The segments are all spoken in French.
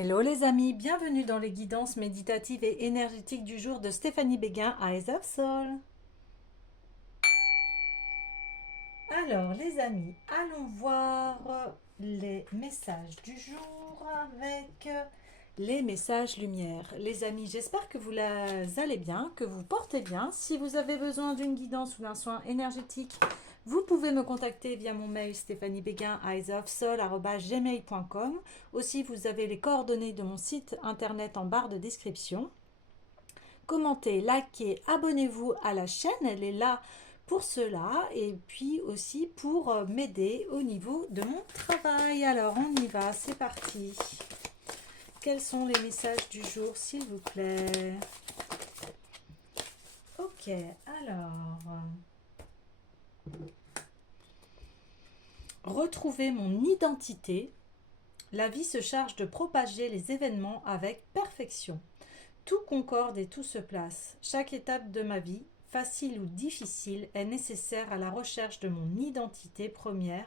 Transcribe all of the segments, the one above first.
Hello les amis, bienvenue dans les guidances méditatives et énergétiques du jour de Stéphanie Béguin, Eyes of Soul. Alors les amis, allons voir les messages du jour avec les messages lumière. Les amis, j'espère que vous allez bien, que vous portez bien. Si vous avez besoin d'une guidance ou d'un soin énergétique, vous pouvez me contacter via mon mail stéphaniebeguin@gmail.com. Aussi, vous avez les coordonnées de mon site internet en barre de description. Commentez, likez, abonnez-vous à la chaîne, elle est là pour cela et puis aussi pour m'aider au niveau de mon travail. Alors on y va, c'est parti. Quels sont les messages du jour, s'il vous plaît? Ok, alors... Retrouver mon identité. La vie se charge de propager les événements avec perfection. Tout concorde et tout se place. Chaque étape de ma vie, facile ou difficile, est nécessaire à la recherche de mon identité première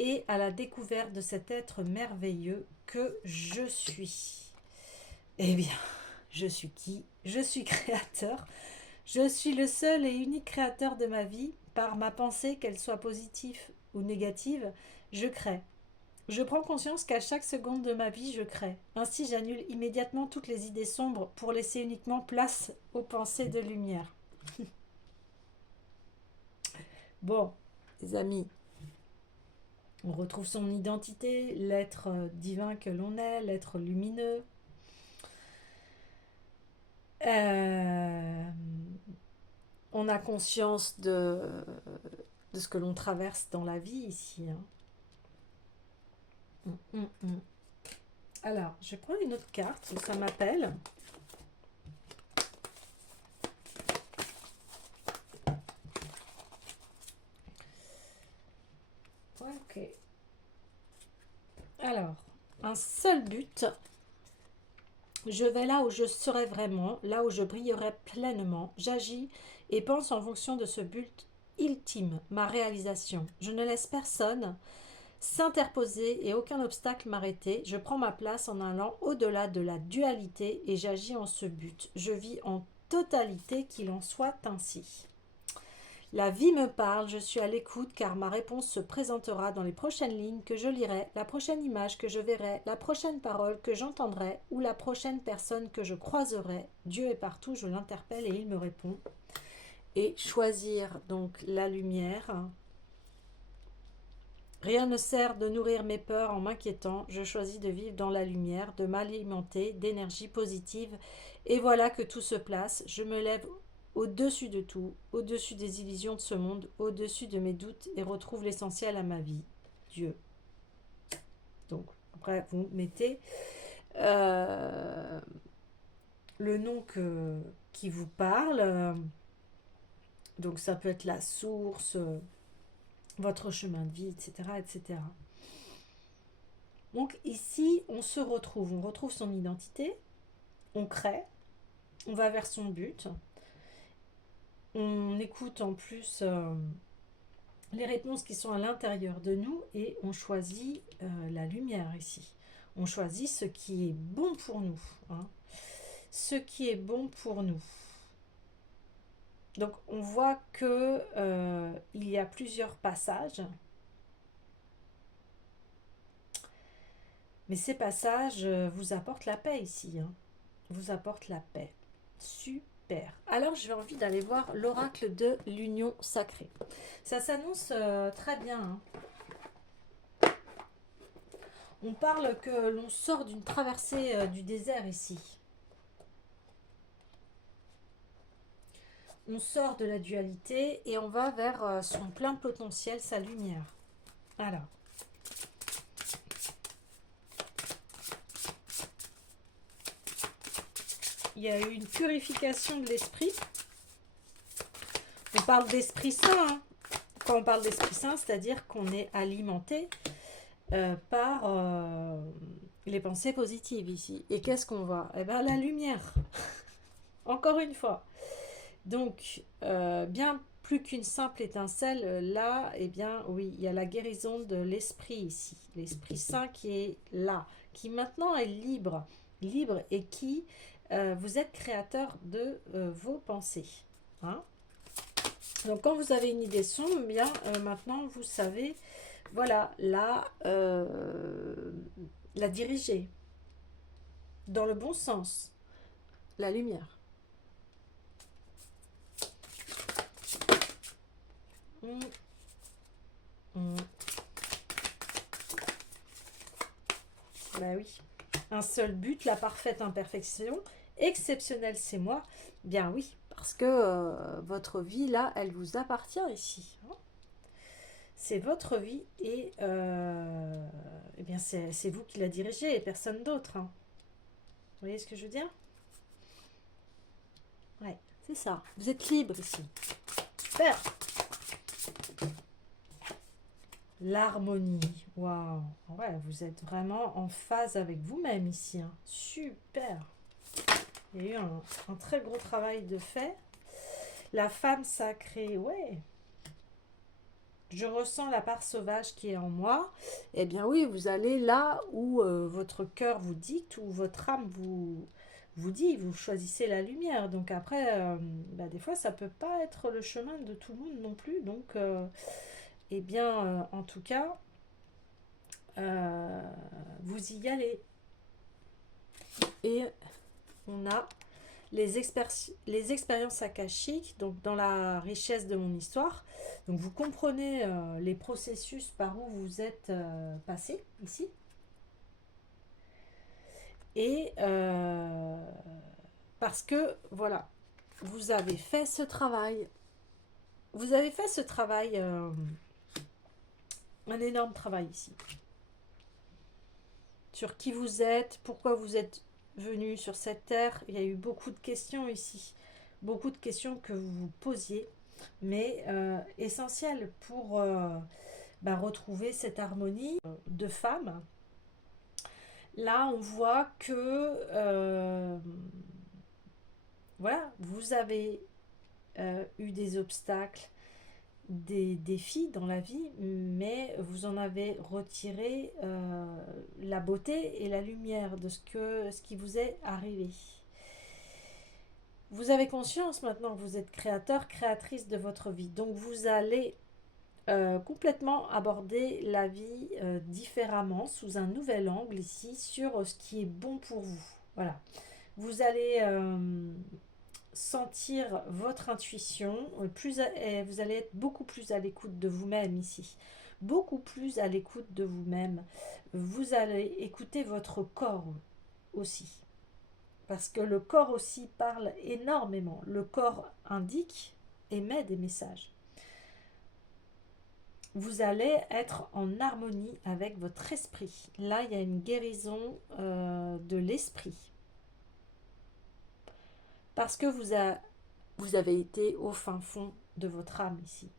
et à la découverte de cet être merveilleux que je suis. Eh bien, je suis qui? Je suis créateur. Je suis le seul et unique créateur de ma vie. Par ma pensée, qu'elle soit positive ou négative, je crée. Je prends conscience qu'à chaque seconde de ma vie, je crée. Ainsi, j'annule immédiatement toutes les idées sombres pour laisser uniquement place aux pensées de lumière. Bon, les amis, on retrouve son identité, l'être divin que l'on est, l'être lumineux. On a conscience de ce que l'on traverse dans la vie ici. Alors, je prends une autre carte, ça m'appelle. Ok. Alors, un seul but. Je vais là où je serai vraiment, là où je brillerai pleinement. J'agis et pense en fonction de ce but ultime, ma réalisation. Je ne laisse personne s'interposer et aucun obstacle m'arrêter. Je prends ma place en allant au-delà de la dualité et j'agis en ce but. Je vis en totalité, qu'il en soit ainsi. La vie me parle, je suis à l'écoute car ma réponse se présentera dans les prochaines lignes que je lirai, la prochaine image que je verrai, la prochaine parole que j'entendrai ou la prochaine personne que je croiserai. Dieu est partout, je l'interpelle et il me répond. Et choisir donc la lumière. Rien ne sert de nourrir mes peurs en m'inquiétant. Je choisis de vivre dans la lumière, de m'alimenter d'énergie positive. Et voilà que tout se place. Je me lève au-dessus de tout, au-dessus des illusions de ce monde, au-dessus de mes doutes et retrouve l'essentiel à ma vie, Dieu. Donc, après, vous mettez le nom qui vous parle. Donc, ça peut être la source, votre chemin de vie, etc., etc. Donc ici, on se retrouve, on retrouve son identité, on crée, on va vers son but, on écoute en plus les réponses qui sont à l'intérieur de nous et on choisit la lumière ici. On choisit ce qui est bon pour nous. Ce qui est bon pour nous. Donc on voit que il y a plusieurs passages. Mais ces passages vous apportent la paix ici. Vous apportent la paix. Super. Alors j'ai envie d'aller voir l'oracle de l'union sacrée. Ça s'annonce très bien. On parle que l'on sort d'une traversée du désert ici. On sort de la dualité et on va vers son plein potentiel, sa lumière. Alors. Il y a eu une purification de l'esprit. On parle d'esprit saint. Quand on parle d'esprit saint, c'est-à-dire qu'on est alimenté par les pensées positives ici. Et qu'est-ce qu'on voit? Eh bien, la lumière. Encore une fois. Donc, bien plus qu'une simple étincelle, là, eh bien, oui, il y a la guérison de l'esprit ici. L'Esprit Saint qui est là, qui maintenant est libre, libre et qui, vous êtes créateur de vos pensées. Hein. Donc, quand vous avez une idée sombre, eh bien, maintenant, vous savez, voilà, la diriger dans le bon sens, la lumière. Mm, mm. Ben oui. Un seul but, la parfaite imperfection. Exceptionnel, c'est moi. Bien oui, parce que votre vie, là, elle vous appartient ici. Hein. C'est votre vie et eh bien c'est vous qui la dirigez et personne d'autre. Hein. Vous voyez ce que je veux dire? Ouais, c'est ça. Vous êtes libre ici. Super. L'harmonie. Waouh. Ouais, vous êtes vraiment en phase avec vous-même ici. Hein. Super. Il y a eu un très gros travail de fait. La femme sacrée, ouais. Je ressens la part sauvage qui est en moi. Eh bien oui, vous allez là où votre cœur vous dicte, où votre âme vous dit, vous choisissez la lumière. Donc après, bah, des fois, ça peut pas être le chemin de tout le monde non plus. Donc, eh bien, en tout cas, euh, vous y allez. Et on a les expériences akashiques, donc dans la richesse de mon histoire. Donc vous comprenez les processus par où vous êtes passé ici. Et parce que, voilà, vous avez fait ce travail. Vous avez fait ce travail, un énorme travail ici. Sur qui vous êtes, pourquoi vous êtes venu sur cette terre. Il y a eu beaucoup de questions ici. Beaucoup de questions que vous vous posiez, mais essentielles pour retrouver cette harmonie de femmes. Là, on voit que voilà, vous avez eu des obstacles, des défis dans la vie, mais vous en avez retiré la beauté et la lumière de ce qui vous est arrivé. Vous avez conscience maintenant que vous êtes créateur, créatrice de votre vie. Donc vous allez complètement aborder la vie différemment, sous un nouvel angle ici, sur ce qui est bon pour vous. Voilà. Vous allez sentir votre intuition, vous allez être beaucoup plus à l'écoute de vous-même ici. Beaucoup plus à l'écoute de vous-même. Vous allez écouter votre corps aussi. Parce que le corps aussi parle énormément. Le corps indique, émet des messages. Vous allez être en harmonie avec votre esprit. Là, il y a une guérison de l'esprit. Parce que vous avez été au fin fond de votre âme ici.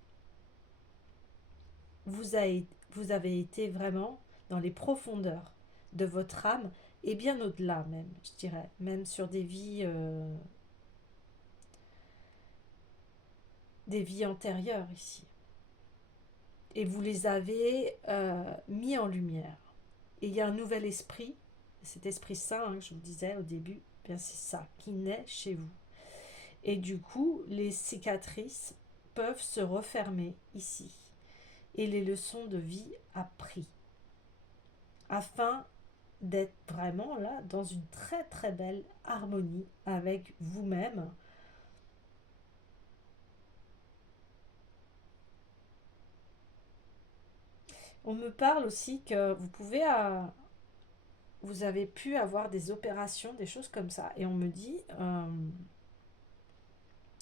Vous avez été vraiment dans les profondeurs de votre âme et bien au-delà même, je dirais. Même sur des vies antérieures ici. Et vous les avez mis en lumière. Et il y a un nouvel esprit, cet esprit saint, hein, que je vous disais au début, bien c'est ça, qui naît chez vous. Et du coup, les cicatrices peuvent se refermer ici. Et les leçons de vie apprises. Afin d'être vraiment là, dans une très très belle harmonie avec vous-même. On me parle aussi que vous avez pu avoir des opérations, des choses comme ça. Et on me dit,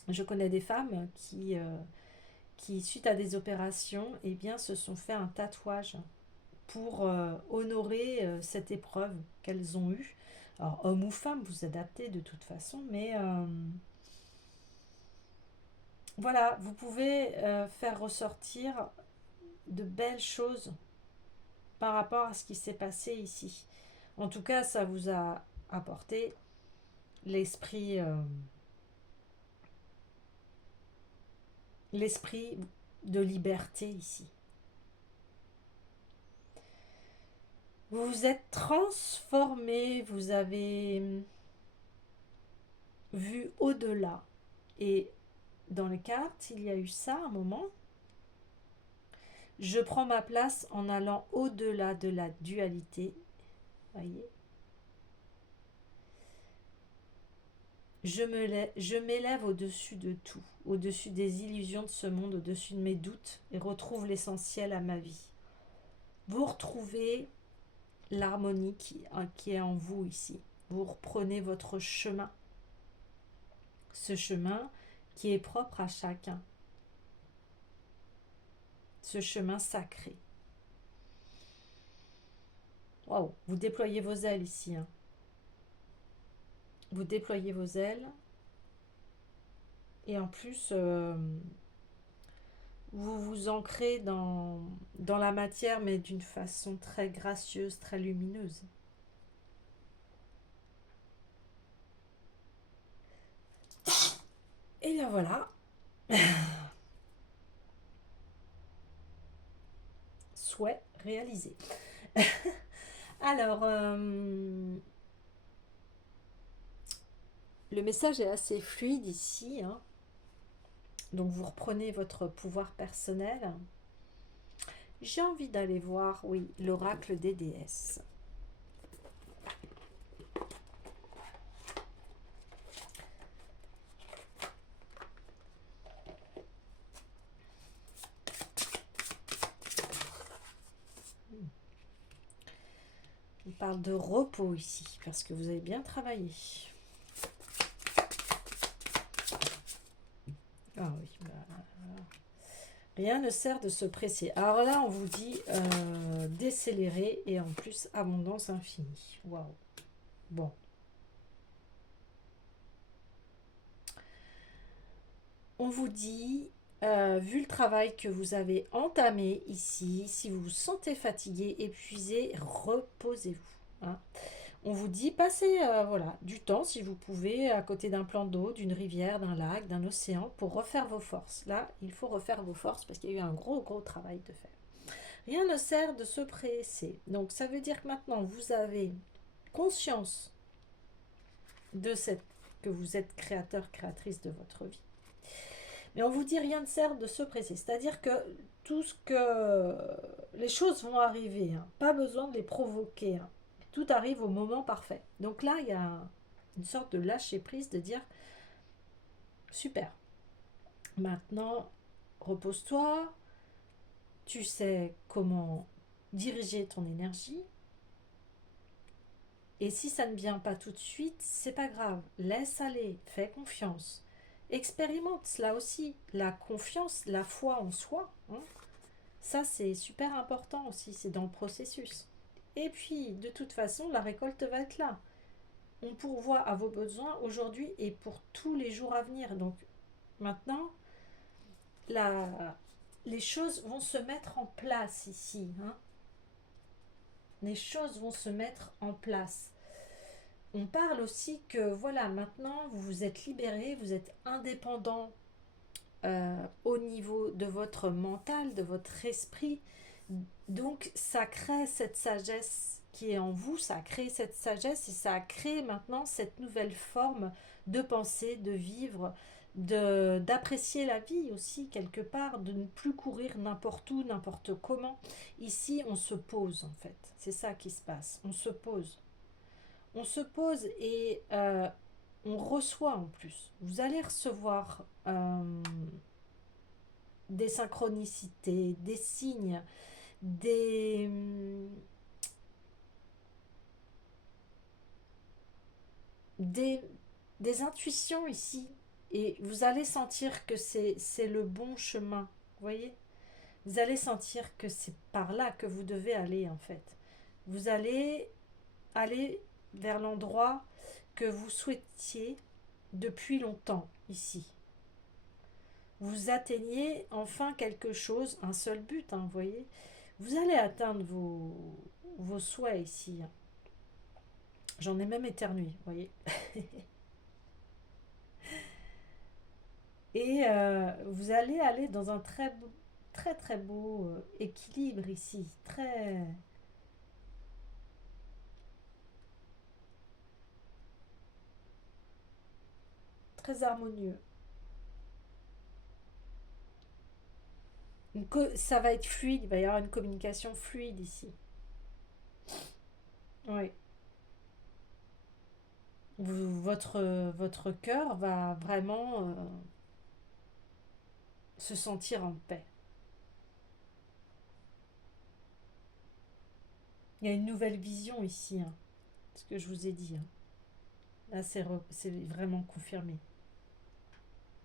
je connais des femmes qui suite à des opérations, eh bien, se sont fait un tatouage pour honorer cette épreuve qu'elles ont eue. Alors, homme ou femme, vous adaptez de toute façon, mais voilà, vous pouvez faire ressortir de belles choses par rapport à ce qui s'est passé ici. En tout cas, ça vous a apporté l'esprit l'esprit de liberté ici. Vous vous êtes transformé, vous avez vu au-delà. Et dans les cartes, il y a eu ça un moment. Je prends ma place en allant au-delà de la dualité. Voyez. Je m'élève au-dessus de tout, au-dessus des illusions de ce monde, au-dessus de mes doutes, et retrouve l'essentiel à ma vie. Vous retrouvez l'harmonie qui est en vous ici. Vous reprenez votre chemin. Ce chemin qui est propre à chacun. Ce chemin sacré. Waouh, vous déployez vos ailes ici. Hein. Vous déployez vos ailes. Et en plus, vous vous ancrez dans la matière, mais d'une façon très gracieuse, très lumineuse. Et bien voilà. Souhait réalisé. Alors, le message est assez fluide ici. Hein. Donc, vous reprenez votre pouvoir personnel. J'ai envie d'aller voir, oui, l'oracle des déesses. On parle de repos ici, parce que vous avez bien travaillé. Ah oui, rien ne sert de se presser. Alors là, on vous dit décélérer et en plus abondance infinie. Waouh. Bon. On vous dit, vu le travail que vous avez entamé ici, si vous vous sentez fatigué, épuisé, reposez-vous. Hein. On vous dit, passez voilà, du temps, si vous pouvez, à côté d'un plan d'eau, d'une rivière, d'un lac, d'un océan, pour refaire vos forces. Là, il faut refaire vos forces parce qu'il y a eu un gros, gros travail de faire. Rien ne sert de se presser. Donc, ça veut dire que maintenant, vous avez conscience de cette, que vous êtes créateur, créatrice de votre vie. Mais on vous dit rien ne sert de se presser. C'est-à-dire que tout ce que... Les choses vont arriver. Hein. Pas besoin de les provoquer. Hein. Tout arrive au moment parfait. Donc là, il y a une sorte de lâcher prise de dire super. Maintenant, repose-toi. Tu sais comment diriger ton énergie. Et si ça ne vient pas tout de suite, c'est pas grave. Laisse aller. Fais confiance. Expérimente cela aussi. La confiance, la foi en soi. Hein. Ça, c'est super important aussi, c'est dans le processus. Et puis, de toute façon, la récolte va être là. On pourvoit à vos besoins aujourd'hui et pour tous les jours à venir. Donc, maintenant, les choses vont se mettre en place ici. Hein. Les choses vont se mettre en place. On parle aussi que, voilà, maintenant, vous vous êtes libéré, vous êtes indépendant au niveau de votre mental, de votre esprit. Donc ça crée cette sagesse qui est en vous, ça crée cette sagesse et ça crée maintenant cette nouvelle forme de penser, de vivre, d'apprécier la vie aussi quelque part, de ne plus courir n'importe où, n'importe comment. Ici on se pose en fait, c'est ça qui se passe, on se pose. On se pose et on reçoit en plus. Vous allez recevoir des synchronicités, des signes, des, des, des intuitions ici. Et vous allez sentir que c'est le bon chemin. Vous voyez? Vous allez sentir que c'est par là que vous devez aller en fait. Vous allez aller vers l'endroit que vous souhaitiez depuis longtemps ici. Vous atteignez enfin quelque chose, un seul but, hein, vous voyez. Vous allez atteindre vos souhaits ici. J'en ai même éternué, vous voyez. Et vous allez aller dans un très très beau équilibre ici, très harmonieux. Ça va être fluide, il va y avoir une communication fluide ici. Oui. Votre cœur va vraiment se sentir en paix. Il y a une nouvelle vision ici, hein, ce que je vous ai dit, hein. Là, c'est vraiment confirmé.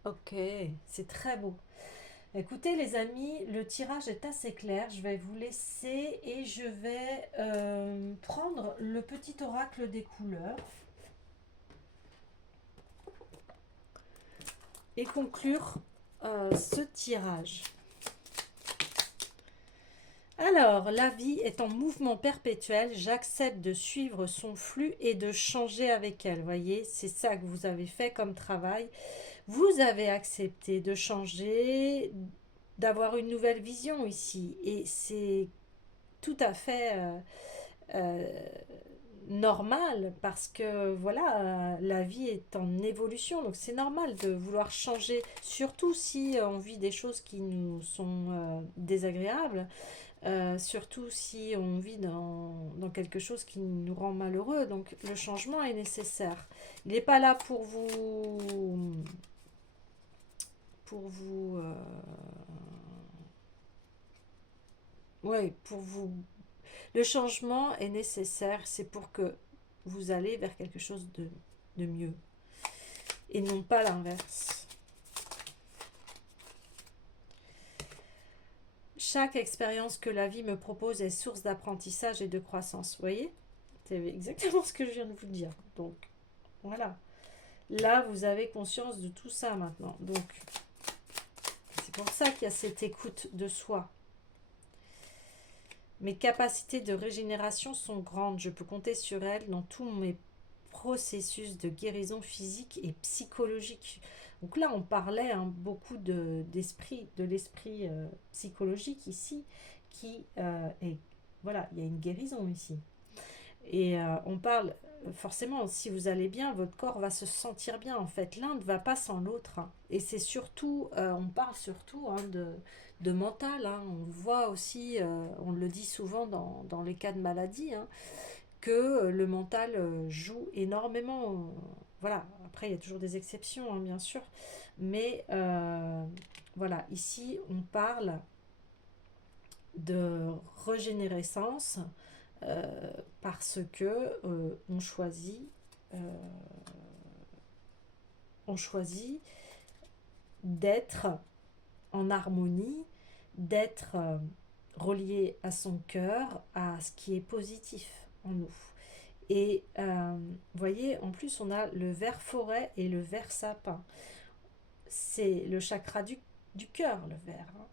Ok, c'est très beau. Écoutez les amis, le tirage est assez clair. Je vais vous laisser et je vais prendre le petit oracle des couleurs et conclure ce tirage. Alors, la vie est en mouvement perpétuel. J'accepte de suivre son flux et de changer avec elle. Voyez, c'est ça que vous avez fait comme travail. Vous avez accepté de changer, d'avoir une nouvelle vision ici. Et c'est tout à fait normal parce que voilà, la vie est en évolution. Donc c'est normal de vouloir changer, surtout si on vit des choses qui nous sont désagréables. Surtout si on vit dans quelque chose qui nous rend malheureux. Donc le changement est nécessaire. Il n'est pas là pour vous, ouais, pour vous. Le changement est nécessaire, c'est pour que vous allez vers quelque chose de mieux et non pas l'inverse. Chaque expérience que la vie me propose est source d'apprentissage et de croissance. Vous voyez? C'est exactement ce que je viens de vous dire. Donc, voilà. Là, vous avez conscience de tout ça maintenant. Donc, c'est pour ça qu'il y a cette écoute de soi. Mes capacités de régénération sont grandes. Je peux compter sur elles dans tous mes processus de guérison physique et psychologique. Donc là, on parlait beaucoup d'esprit, de l'esprit psychologique ici, qui est... Voilà, il y a une guérison ici. Et on parle, forcément, si vous allez bien, votre corps va se sentir bien. En fait, l'un ne va pas sans l'autre, hein. Et c'est surtout, on parle surtout de mental, hein. On le voit aussi, on le dit souvent dans les cas de maladie, hein, que le mental joue énormément. Voilà, après, il y a toujours des exceptions, hein, bien sûr. Mais voilà, ici, on parle de régénérescence parce que euh, on choisit d'être en harmonie, d'être relié à son cœur, à ce qui est positif en nous. Et vous voyez, en plus, on a le ver forêt et le ver sapin. C'est le chakra du cœur, le ver, hein.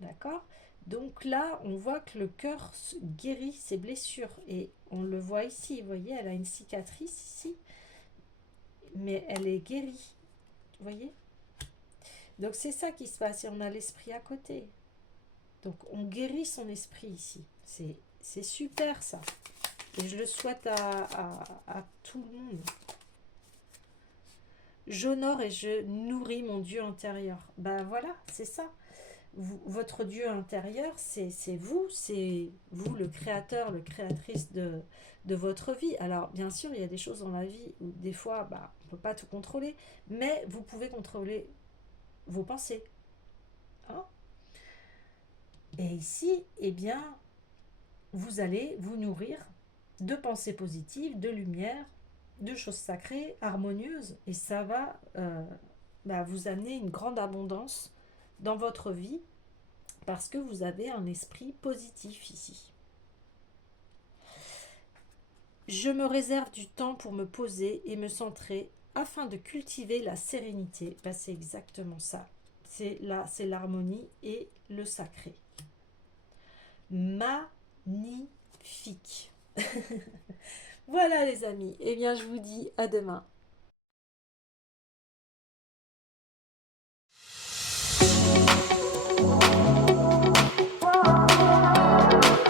D'accord? Donc là, on voit que le cœur guérit ses blessures. Et on le voit ici, vous voyez, elle a une cicatrice ici, mais elle est guérie. Vous voyez? Donc c'est ça qui se passe. Et on a l'esprit à côté. Donc on guérit son esprit ici. C'est super ça. Et je le souhaite à tout le monde. J'honore et je nourris mon Dieu intérieur. Ben voilà, c'est ça. Votre Dieu intérieur, c'est vous le créateur, le créatrice de votre vie. Alors bien sûr, il y a des choses dans la vie où des fois, bah, on ne peut pas tout contrôler, mais vous pouvez contrôler vos pensées, hein. Et ici, eh bien, vous allez vous nourrir de pensées positives, de lumière, de choses sacrées, harmonieuses, et ça va bah, vous amener une grande abondance dans votre vie parce que vous avez un esprit positif ici. Je me réserve du temps pour me poser et me centrer afin de cultiver la sérénité. Ben, c'est exactement ça. C'est l'harmonie et le sacré. Magnifique. Voilà les amis. Eh bien, je vous dis à demain.